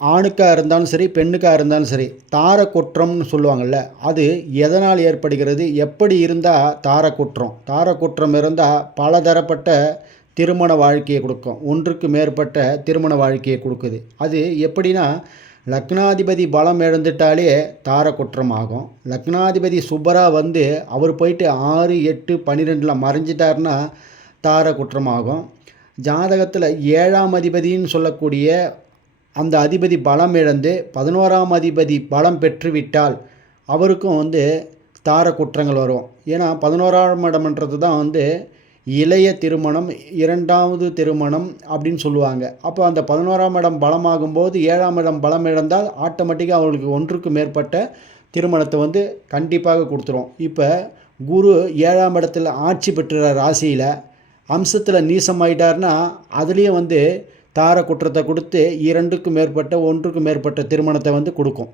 ஆணுக்காக இருந்தாலும் சரி பெண்ணுக்காக இருந்தாலும் சரி தார குற்றம்னு சொல்லுவாங்கள்ல அது எதனால் ஏற்படுகிறது? எப்படி இருந்தால் தார குற்றம் தார குற்றம் இருந்தால் பலதரப்பட்ட திருமண வாழ்க்கையை கொடுக்கும். ஒன்றுக்கு மேற்பட்ட திருமண வாழ்க்கையை கொடுக்குது. அது எப்படின்னா லக்னாதிபதி பலம் இழந்துட்டாலே தார குற்றம் ஆகும். லக்னாதிபதி சுப்பரா வந்து அவர் போயிட்டு ஆறு எட்டு பன்னிரெண்டில் மறைஞ்சிட்டாருன்னா தார குற்றமாகும் ஜாதகத்தில் ஏழாம் அதிபதின்னு சொல்லக்கூடிய அந்த அதிபதி பலம் இழந்து பதினோராம் அதிபதி பலம் பெற்றுவிட்டால் அவருக்கும் வந்து தார குற்றங்கள் வரும். ஏன்னா பதினோராம் இடம்ன்றது தான் வந்து இளைய திருமணம் இரண்டாவது திருமணம் அப்படின்னு சொல்லுவாங்க. அப்போ அந்த பதினோராம் இடம் பலமாகும்போது ஏழாம் இடம் பலம் இழந்தால் ஆட்டோமேட்டிக்காக அவங்களுக்கு ஒன்றுக்கு மேற்பட்ட திருமணத்தை வந்து கண்டிப்பாக கொடுத்துரும். இப்போ குரு ஏழாம் இடத்துல ஆட்சி பெற்ற ராசியில் அம்சத்தில் நீசமாயிட்டார்னா அதுலேயும் வந்து தார குற்றத்தை கொடுத்து இரண்டுக்கும் மேற்பட்ட ஒன்றுக்கும் மேற்பட்ட திருமணத்தை வந்து கொடுக்கும்.